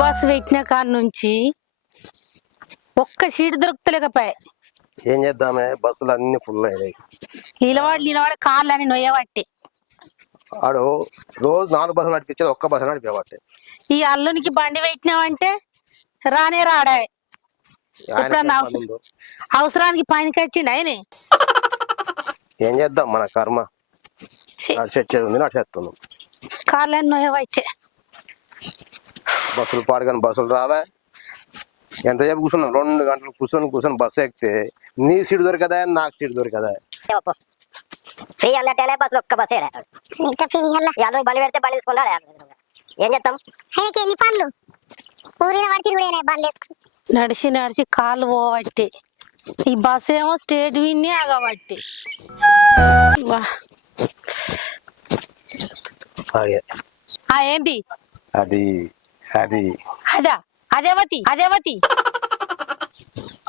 Bus పెట్టిన కాడ నుంచి ఒక్క సీటు దొరుకుతలేకపోయా. ఏం చేద్దామే? బస్సులు అన్ని ఫుల్ అయినాయి. నిలబడి నిలబడి కార్లు అని నొయ్యబట్టి ఆడు రోజు నాలుగు బస్సులు నడిపించేది ఒక్క బస్సు నడిపేవాటే ఈ అల్లునికి బండి పెట్టినావంటే రానే రాడా. ఆయన ఎప్పుడన్నా పని అవసరం. అవసరానికి పైనకి వచ్చిండు ఆయన? ఏం చేద్దాం మన కర్మ? నడిచేది ఉంది నడిచేస్తున్నాం. కార్లు అని నొయ్యబట్టే బస్సులు పాడుకొని బస్సులు రావా? ఎంతసేపు కూర్చున్నాం రెండు గంటలు కూర్చొని కూర్చొని బస్సు ఎక్కితే నీ సీట్ దొరకదా? నాకు సీట్ దొరకదా? ఫ్రీ అన్నట్టే బస్సులో ఒక్క బస్సు యాభై బండి పెడితే బండి తీసుకున్నాడు ఏం చేస్తాం? ఆయనకి ఎన్ని పనులు? ఊరిన పడితే కూడా బండ్లు వేసుకుని. నడిచి నడిచి కాళ్ళు పోబట్టి ఈ బస్సు ఏమో స్టేట్ విన్ని ఆగబట్టి. వా. అలాగే ఆ ఏంది? అది అది. అదా అదేవతి అదేవతి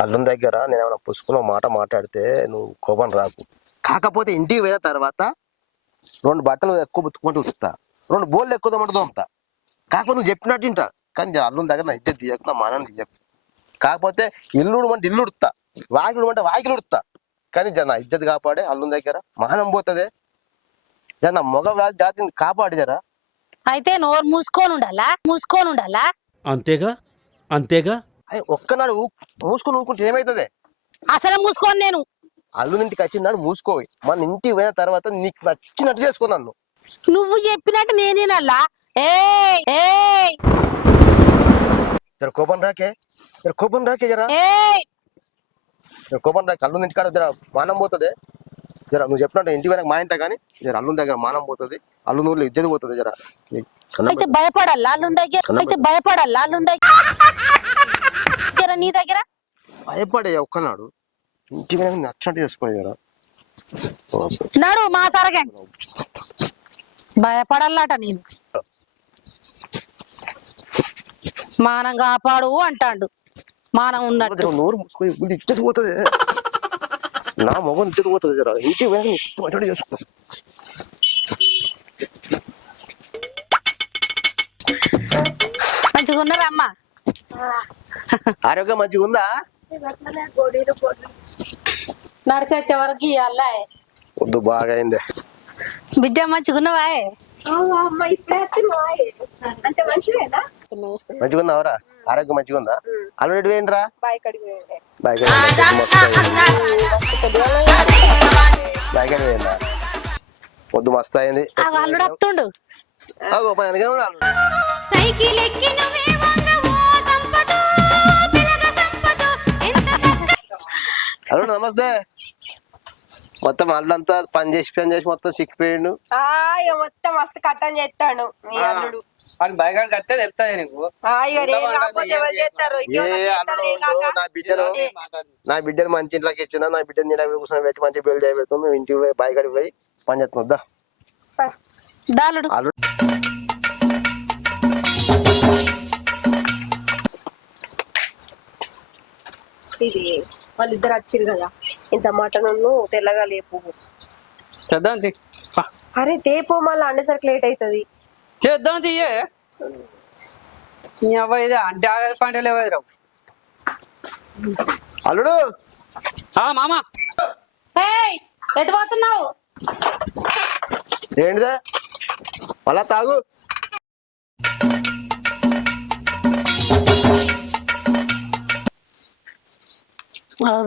అల్లం దగ్గర నేను ఏమైనా పుసుకున్న మాట మాట్లాడితే నువ్వు కోపం రాకు. కాకపోతే ఇంటికి పోయిన తర్వాత రెండు బట్టలు ఎక్కువ బుత్తుకుంటూ ఉతుకుతా రెండు బోళ్ళు ఎక్కువ తోమంటూ తోముతా కాకపోతే నువ్వు చెప్పినట్టు వింటా. కానీ అల్లం దగ్గర నా ఇద్దరు తీయకు నా మానం తీయకు. కాకపోతే ఇల్లు అంటే ఇల్లు ఉడుతా. వాకిలు అంటే వాకిలు ఉడుతా. కానీ నా ఇజ్జత్ కాపాడే అల్లం దగ్గర మానం పోతుంది. నా మగ వ్యాధి జాతిని కాపాడు జరా. అయితే నోరు మూసుకొని ఉండాలా? మూసుకొని ఉండాలా? అంతేగా? అంతేగా? అయ్యి ఒక్కనాడు ఊ- మూసుకొని ఊరుకుంటే ఏమవుతుంది అసలు మూసుకొని నేను. అల్లు ఇంటికి వచ్చినాడు మూసుకోవి. మన ఇంటికి పోయిన తర్వాత నీకు నచ్చినట్టు చేసుకున్నాను నువ్వు చెప్పినట్టు నేనేనల్లా ఏయ్ ఏయ్. జర కోపం రాకే. జర కోపం రాకే జర. ఏయ్. జర కోపం రాకే. అల్లు ఇంటికాడ జర మానం పోతుంది. జర నువ్వు చెప్పినట్టు ఇంటి వెనక మా ఇంట కానీ జర అల్లు దగ్గర మానం పోతుంది అల్లు నూరులో ఇజ్జత పోతుంది జర. అయితే భయపడాలా అల్లుని దగ్గర? అయితే భయపడాలా దగ్గర? నీ దగ్గర? భయపడే ఒక్కనాడు ఇంటి వెనక నచ్చినట్టు చేసుకోవాలి జర. నడు మా సరగా భయపడాలట నేను. మానం కాపాడు అంటాడు. మానం ఉన్నట్టు. నోరు మూసుకొని ఇజ్జత పోతుంది. నా మొగం పోతుంది జర. ఇంటి నీ ఇష్టం వచ్చినట్టు చేసుకో మంచిగా ఉన్నారా అమ్మ? ఆరోగ్యం మంచిగా ఉందా? నడిచి వరకు ఇవ్వాలా వద్దు బాగా అయిందే. బిడ్డ మంచిగా ఉన్నవా అంటే మంచిదేనా? మంచిగా ఉందా అవరా? ఆరోగ్యం మంచిగా ఉందా? అల్లుడు వేయండిరా బాయ్ కడిగి వద్దు మస్తు అయింది. అల్లుడు వస్తుండు. సైకిల్ ఎక్కి అల్లుడు నమస్తే. మొత్తం అల్లంతా పని చేసి పని చేసి మొత్తం ఆ ఇక మొత్తం మస్తు కట్టం చేస్తాడు మీ అల్లుడు. వాడి బయగాడికి వస్తే తెలుస్తుంది నీకు? ఆ ఇక నేను కాకపోతే ఎవరు చేస్తారు? ఏ అల్లుడు ఉందో నా బిడ్డను నా బిడ్డను మంచి ఇంట్లోకి ఇచ్చిన నా బిడ్డను నీడ కూర్చొని పెట్టి మంచి బిల్లు చేయబెడుతుంది. మేము ఇంటికి పోయి బాయ్ కాడికి పోయి పని చేస్తున్నాం వద్దా దాలుడు అల్లుడు. ఇది వాళ్ళిద్దరు వచ్చిరు కదా. ఇంత మటన్ తెల్లగా లేపు. చేద్దాం. పా. అరే తేపో మళ్ళీ అండేసరికి లేట్ అవుతుంది చేద్దాం తీయే నీ అబ్బాయి ఇది అంటే ఆగదు పంటలే రావు అల్లుడు. ఆ మామ. ఏయ్ ఎటు పోతున్నావు? ఏంటిదే? మళ్ళా తాగు.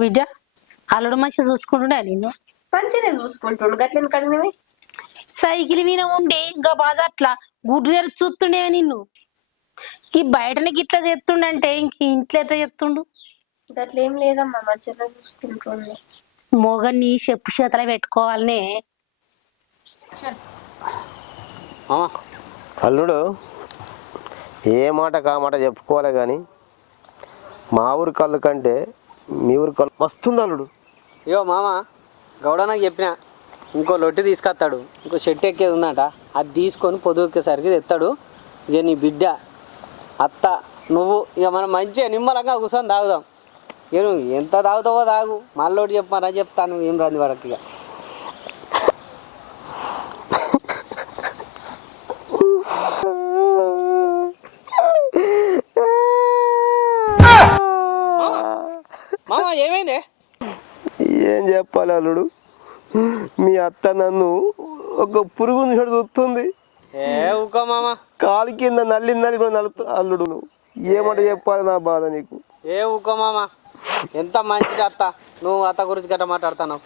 బిడ్డ అల్లుడు మంచిగా చూసుకుంటుండే నిన్ను? మంచిగా చూసుకుంటుండు. గట్ల ఎందుకంటే సైకిల్ మీద ఉండి ఇంకా బాగా అట్లా. గుడ్డు తెరిచి చూస్తుండే నిన్ను. ఈ బయటనే గిట్లా చేస్తుండంటే ఇంక ఇంట్లో ఎట్లా చేస్తుండు? గట్ల ఏం లేదమ్మా మంచిగా చూసుకుంటుండు. మొగన్ని చెప్పు చేతల పెట్టుకోవాలనే. అల్లుడు ఏ మాట కా మాట చెప్పుకోవాలి కానీ మా ఊరి కళ్ళు కంటే మీ ఊరి కళ్ళు మస్తుంది అల్లుడు ఇగో మామ గౌడ నాకు చెప్పిన ఇంకో లొట్టి తీసుకొస్తాడు ఇంకో షెట్ ఎక్కేది ఉందట అది తీసుకొని పొద్దుకేసరికి తెస్తాడు ఇక నీ బిడ్డ అత్త నువ్వు ఇక మనం మంచిగా నిమ్మలంగా కూర్చొని తాగుదాం. ఇక నువ్వు ఎంత తాగుతావో తాగు మళ్ళీ ఒకటి చెప్పమని చెప్తాను ఏం రాని వరకు ఇక ఏమైంది ఏం చెప్పాలి అల్లుడు. మీ అత్త నన్ను ఒక పురుగుని చెడు చూస్తుంది. ఏ ఊకో మామ. కాలు కింద నల్లిందని కూడా నలుతు అల్లుడు నువ్వు ఏమంట చెప్పాలి నా బాధ నీకు. ఏ ఊకో మామ. ఎంత మంచిది అత్త. నువ్వు అత్త గురించి గట్ట మాట్లాడుతున్నావు.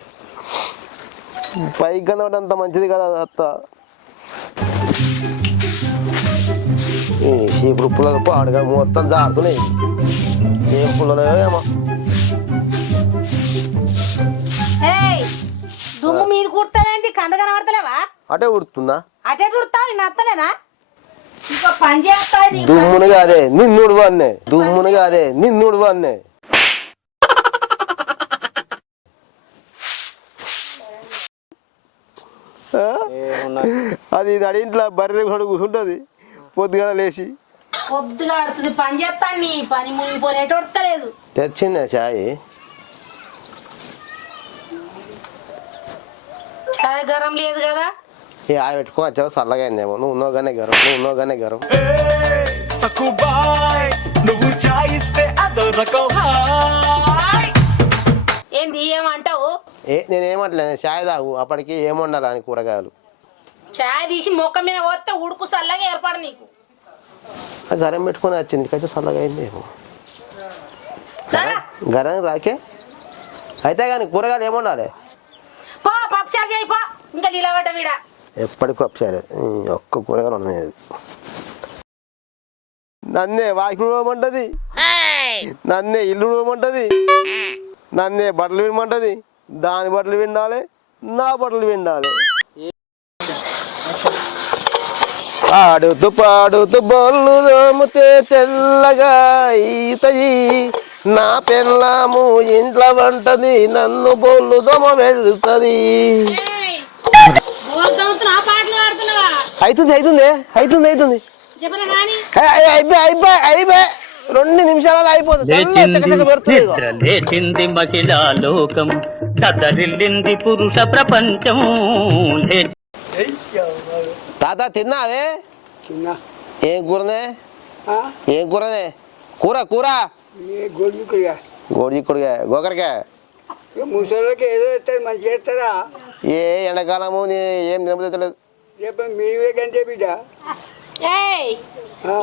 పైకి కనబడి అంత మంచిది కదా అత్త. చీపురు పుల్లలు పాడుగా మొత్తం జారుతున్నాయి. ఏం పుల్లలు కండ కనబడతలేవా? అటే ఉడుతుందా? అటే కుడతావు నేను అత్తలేనా? ఇంకో పని చేస్తా నీకు. దుమ్మును కాదే నిన్నుడు అన్నే దుమ్మును కాదే నిన్నుడు అన్నే అది ఇది ఇంట్లో బర్రె కూడా కూర్చుంటుంది పొద్దుగా లేచి. పొద్దుగా పని చేస్తాను నీ పని మునిగిపోయి ఎటు ఉడతలేదు. తెచ్చిందే చాయ్? గరం లేదు కదా? ఈ ఆయ పెట్టుకో వచ్చావు చల్లగా అయిందేమో. నువ్వు ఉన్నోగానే గరం నువ్వు ఉన్నోగానే గరం. సకుబాయ్ నువ్వు చాయిస్తే అదో రకం హాయ్. ఏంది ఏమంటావు? ఏ నేనేమంటలేను చాయ్ తాగు. అప్పటికి ఏముండాలి అని కూరగాయలు. చాయ్ తీసి మొక్క మీద పోతే ఉడుకు సల్లగా ఏర్పడు నీకు. ఆ గరం పెట్టుకొని వచ్చింది కొంచెం చల్లగా అయిందేమో? గరం రాకే. అయితే కానీ కూరగాయలు ఏముండాలి పప్పుచారు చేయి పో ఇంకా నిలబడ్డ వీడ ఎప్పటికీ వచ్చారు ఒక్క కూరగాయలు ఉన్నాయి. నన్నే వాకిలు ఇవ్వమంటది నన్నే ఇల్లు ఇవ్వమంటది నన్నే బట్టలు వినమంటది. దాని బట్టలు వినాలి నా బట్టలు వినాలి పాడుతూ పాడుతూ బొల్లు దోముతే తెల్లగా ఈతయి. నా పెళ్ళాము ఇంట్లో వంటది నన్ను బొల్లు దోమ వెళ్తుంది. అవుతుంది అవుతుంది అవుతుంది అవుతుంది అయిపోయి అయిపోయి అయిపోయి. రెండు నిమిషాలలో అయిపోతుంది. మహిళా లోకం. కదలిల్లింది పురుష ప్రపంచం. తాత తిన్నావే? ఏం కూరనే? ఏం కూరనే? కూర కూర. గోడికుడిగా గోకరకాయ ముసలికి ఏదో ఇస్తారు మంచిగా ఇస్తారా ఏ ఎండాకాలము నీ ఏం నిలబడలేదు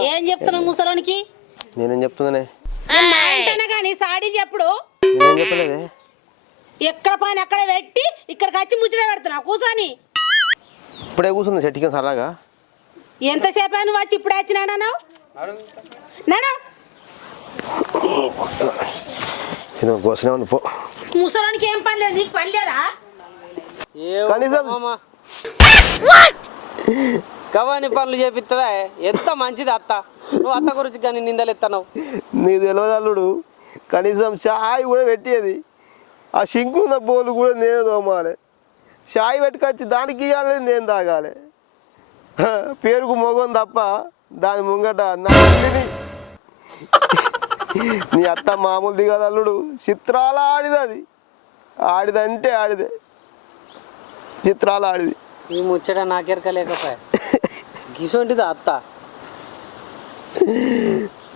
ఏం చెప్తున్నావు ముసలోనికి? నేనేం చెప్తుందనే అంటేనే కానీ సాడీ చెప్పుడు? నేనేం చెప్పలేదే. ఎక్కడ పైన అక్కడ పెట్టి ఇక్కడికి వచ్చి ముచ్చట పెడుతున్నావు కూర్చొని ఇప్పుడే కూర్చుంది చెట్టు కింద అలాగా ఎంతసేపు వచ్చి ఇప్పుడు వచ్చినాడా నడు. ఇది కోసనే ఉంది పో. ముసలోనికి ఏం పని లేదు నీకు పని లేదా? కనీసం- కవాని పనులు చేపిస్తుందా ఎంత మంచిది అత్త. నువ్వు అత్త గురించి కానీ నిందలు ఎత్తన్నావు నీ తెలియదు అల్లుడు కనీసం చాయ్ కూడా పెట్టేది ఆ సింకు ఉన్న బోలు కూడా నేనే తోమాలి. చాయ్ పెట్టుకొచ్చి దానికి ఇవ్వాలి నేను తాగాలి. పేరుకు మొగం తప్ప దాని ముంగట నా నీ అత్త మామూలు దిగదు అల్లుడు. చిత్రాల ఆడిది అది. ఆడిదంటే ఆడిదే. చిత్రాలు ఆడిది ఈ ముచ్చట నాకెరక లేకపోయా గిసొంటిది అత్త?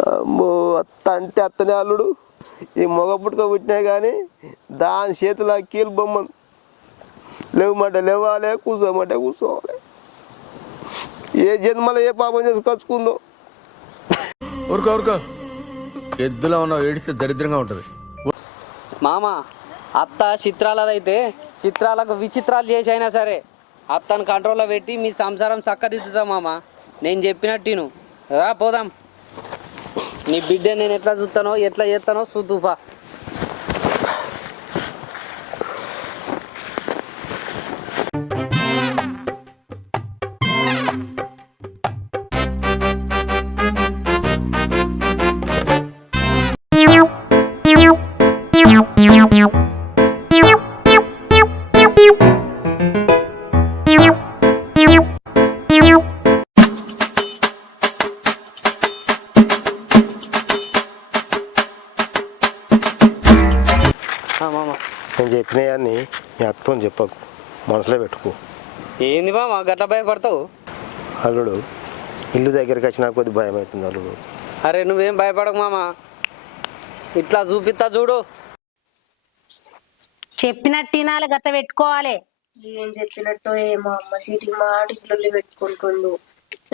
అమ్మో అత్త అంటే అత్తనే అల్లుడు. ఈ మొగ పుట్టుక పుట్టినా కానీ దాని చేతిలో కీలు బొమ్మను. లేవమంటే లేవాలి కూర్చోమంటే కూర్చోవాలి. ఏ జన్మలో ఏ పాపం చేసుకొచ్చుకుందో ఊరుకో ఊరుకో. ఎద్దులో ఉన్న ఏడిస్తే దరిద్రంగా ఉంటుంది. మామ అత్త చిత్రాలదైతే చిత్రాలకు విచిత్రాలు చేసి అయినా సరే అత్తను కంట్రోల్లో పెట్టి మీ సంసారం చక్కదిద్దుతా మామ. నేను చెప్పినట్టు రా పోదాం. నీ బిడ్డ నేను ఎట్లా చూస్తానో ఎట్లా చేస్తానో చూద్దుపా. మనసులో పెట్టుకో. ఏంది మామ గట్ల భయపడతావు అల్లుడు ఇల్లు దగ్గరికి వచ్చినా కొద్ది భయం అవుతుంది అల్లుడు. అరే నువ్వేం భయపడకు మామ. ఇట్లా చూపిస్తా చూడు. చెప్పినట్టు తినాలి గత పెట్టుకోవాలి. ఏం చెప్పినట్టు ఏమో అమ్మ చీటికి మాటికి పెట్టుకుంటుండు.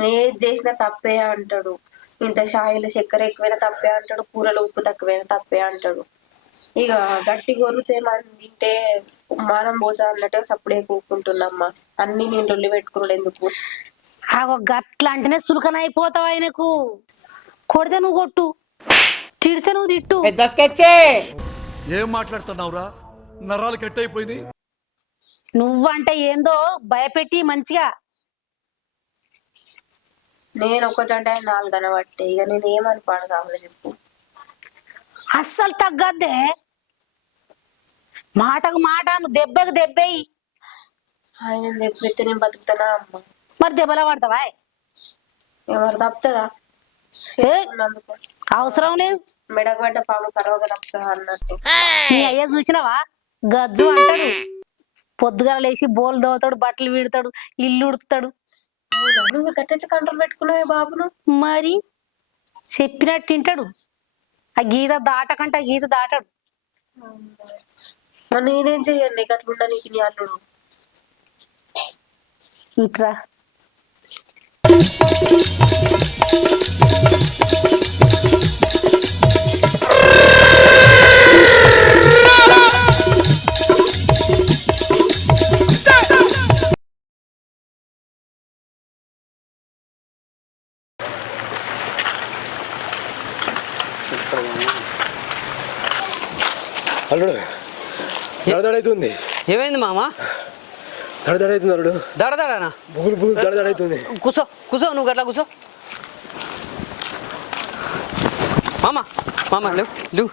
ఏది చేసినా తప్పే అంటాడు. ఇంత షాయిలో చక్కెర ఎక్కువైనా తప్పే అంటాడు కూరలో ఉప్పు తక్కువైనా తప్పే అంటాడు. ఇక గట్టి కొరితే మనం తింటే మానం పోతా అన్నట్టుగా సప్పుడే కూకుంటున్నమ్మా అన్ని నేను లొల్లి పెట్టుకున్నాడు ఎందుకు? గట్ల అంటేనే సులకన అయిపోతావు ఆయనకు. కొడితే నువ్వు కొట్టు. తిడితే నువ్వు తిట్టు. ఏం మాట్లాడుతున్నావురా? నరాలు కట్ అయిపోయినాయి నువ్వంటే ఏందో భయపెట్టి మంచిగా. నేను ఒకటంటే నాలుగు అనబట్టే ఇక నేను ఏమని పాడు కావాలి చెప్పు. అస్సలు తగ్గద్దే. మాటకు మాట నువ్వు దెబ్బకు దెబ్బేయి. ఆయన నేను బతుకుతానా అమ్మ? మరి దెబ్బల పడతావా? ఎవరు తప్పుతుందా? అవసరం లేదు. మెడకు పడ్డ పాము కరవగా తప్పుతా అన్నట్టు. నీ అయ్య చూసినావా? గజ్జు అంటాడు. పొద్దుగాల లేచి బోలు దోతాడు బట్టలు వీడతాడు ఇల్లు ఉడుతాడు అవునా? నువ్వు గట్టెట్లా కంట్రోల్ పెట్టుకున్నావే బాబును. మరి చెప్పినట్టు తింటాడు. ఆ గీత దాటకంటే ఆ గీత దాటాడు. నేనేం చెయ్యను? నీకు అట్లా ఉండ నీకు నీ అల్లుడు. ఇట్రా. అల్లుడు దడదడైతుంది. ఏమైంది మామ? దడదడైతుంది అల్లుడు. దడదడనా? బుగులు బుగులు దడదడైతుంది. కూసో కూసో నువ్వు గట్లా కూసో. మామ మామ లేవు లేవు.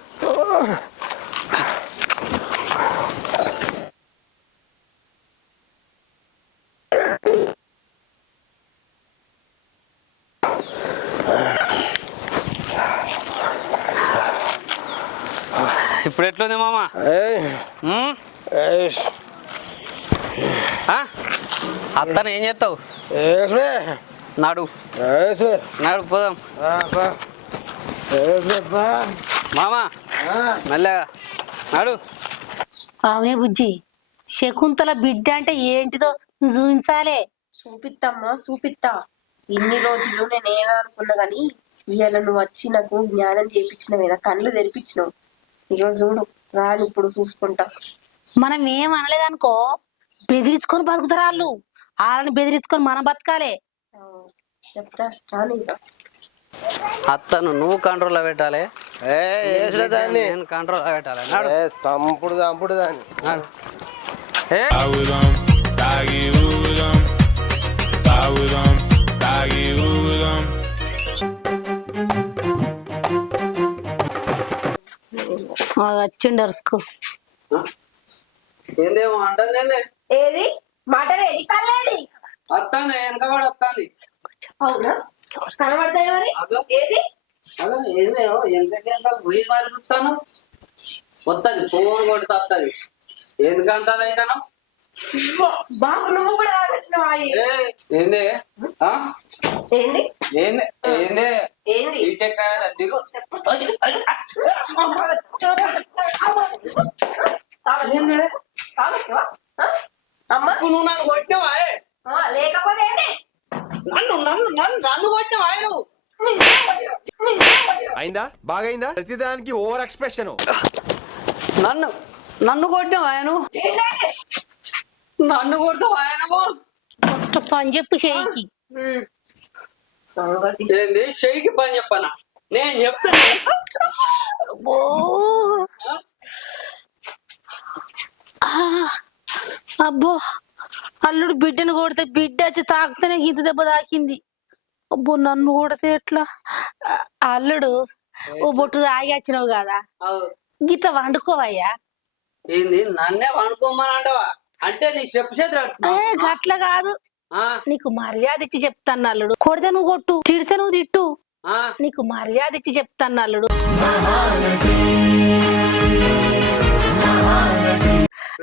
ఇప్పుడు ఎట్లుంది మామ? అత్తను ఏం చేస్తావు? నాడు. నాడు పోదాం. ఆ, బా. ఏసులే, బా. మామ ఆ, మెల్లగా. నాడు. అవునే బుజ్జి శకుంతల బిడ్డ అంటే ఏంటిదో నువ్వు చూపించాలే. చూపిత్తమ్మా చూపిత్తా. ఇన్ని రోజులు నేను ఏమనుకున్నా గానీ ఇవాళ నువ్వు వచ్చి నాకు జ్ఞానం చేపించినవేనా? కళ్ళు తెరిపించినావు. ఇగో చూడు రాను ఇప్పుడు చూసుకుంటా. మనం ఏం అనలేదనుకో బెదిరించుకొని బతుకుతారు వాళ్ళు. వాళ్ళని బెదిరించుకొని మనం బతకాలే. చెప్తా రాను ఇక. అత్తను నువ్వు కంట్రోల్లో పెట్టాలి. ఏయ్, ఏసులే దాన్ని. నేను కంట్రోల్లో పెట్టాలి. నాడు. ఏ, తంపుడు తంపుడు దాన్ని. నాడు. ఏ? ఆ వచ్చిండు అరుసుకు ఏందేమో అంటుంది ఏది? మాటలేది కల్లేది వస్తుంది వెనక కూడా వస్తుంది. అవునా? కనబడతాయి మరి. ఏది? అదే ఏందేమో ఎంత పోయి మరి చూస్తాను? వస్తుంది ఫోన్ కొడుతూ వస్తుంది. అయితాను? బాబు నువ్వు కూడా తాగొచ్చినవా ఏంది? ఏంది? ఏంది? ఏంది? ఏంది? ఈ చెక్క దిగు తాగొచ్చినవా? తాగొచ్చినవా? ఆ? అమ్మ? ఇప్పుడు నువ్వు నన్ను కొట్టినవా లేకపోతే ఏంది? నన్ను నన్ను నన్ను నన్ను కొట్టినవా నువ్వు? అయిందా? బాగైందా? ప్రతిదానికి ఓవర్ ఎక్స్ప్రెషన్. నన్ను నన్ను కొట్టినవా నువ్వు? నన్ను కొడతావా ఒక్క పని చెప్పు చేయికి సంగతి ఏంది? చెయ్యికి పని చెప్పనా? నేను చెప్తాను అబ్బో. అల్లుడు బిడ్డను కొడితే బిడ్డ వచ్చి తాకితేనే ఇంత దెబ్బ తాకింది. అబ్బో నన్ను కొడితే ఎట్లా? అల్లుడు ఓ బొట్టు తాగి వచ్చినావు కదా. గిట్ల వండుకోవయ్యా? ఏంది? నన్నే వండుకోమని అంటావా? అంటే నీ చెప్పు చేతులు ఏ గట్ల కాదు. ఆ, నీకు మర్యాద ఇచ్చి చెప్తాను అల్లుడు. కొడితే నువ్వు కొట్టు తిడితే నువ్వు తిట్టు. ఆ, నీకు మర్యాద ఇచ్చి చెప్తాను అల్లుడు.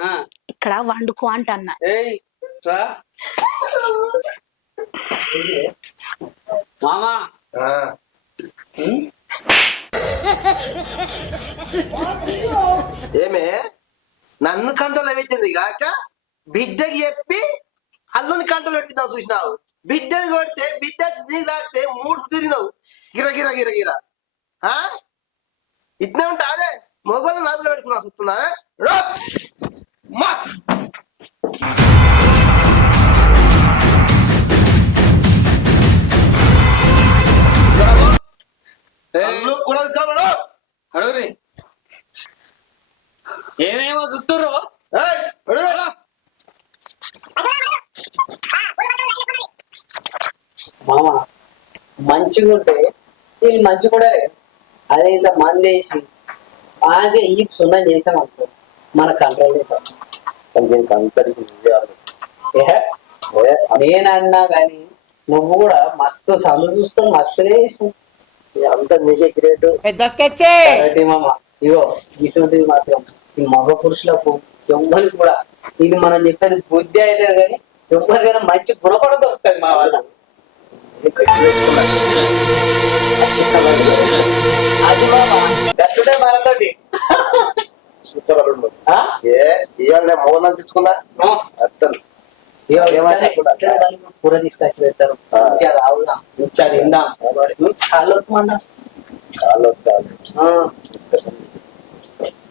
ఆ. ఇక్కడ వండుకో అంటన్నా. ఏయ్ రా. మామా. ఏమే? నన్ను కంట్రోల్ పెట్టింది కాక బిడ్డకి చెప్పి అల్లుని కంట్రోల్ పెట్టిందావు చూసినావు? బిడ్డని కొడితే బిడ్డ తాకితే మూడు తిరిగినావు. గిర గిర గిర గిర. ఆ? ఇట్నే ఉంటా అదే. మొగలు నాదులు పెట్టుకున్నా చూస్తున్నా! అల్లు అడుగురి. ఏమేమో చూస్తుర్రు. మామ మంచిగా ఉంటే వీళ్ళు మంచి కూడా అదే ఇంత మంది వేసి బాగా ఈ సున్నం చేసాం అనుకో మన కంట్రోల్. నేనన్నా కానీ నువ్వు కూడా మస్తు సందు చూసుకొని మస్తునే చేసావు అంత నీకే గ్రేట్ కాబట్టి మామ ఇగో ఇటువంటిది మాత్రం. ఈ మగ పురుషులకు ఎవ్వరికి కూడా. ఇది మనం చెప్పేది బుద్ధి అయితే కానీ ఎవ్వరికైనా మంచి గుణపడ దొరుకుతుంది మా వాళ్ళు. అది మనతోటి అనిపించుకున్నా ఆ? అత్తను. కూర తీసుకొచ్చి పెడతారు. కాళ్ళు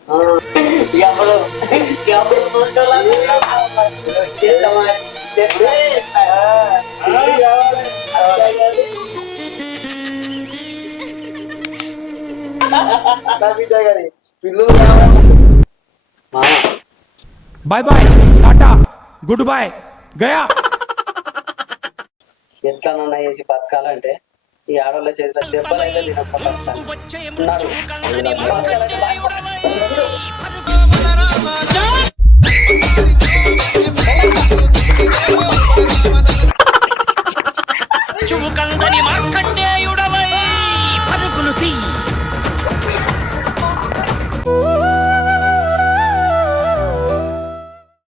ఎవరు ఎవరు bye bye tata good boy Gaya ఎట్లా చేసి బతకాలంటే ఈ ఆడవాళ్ళ చేతిలో దెబ్బలు అయితే తినకుండా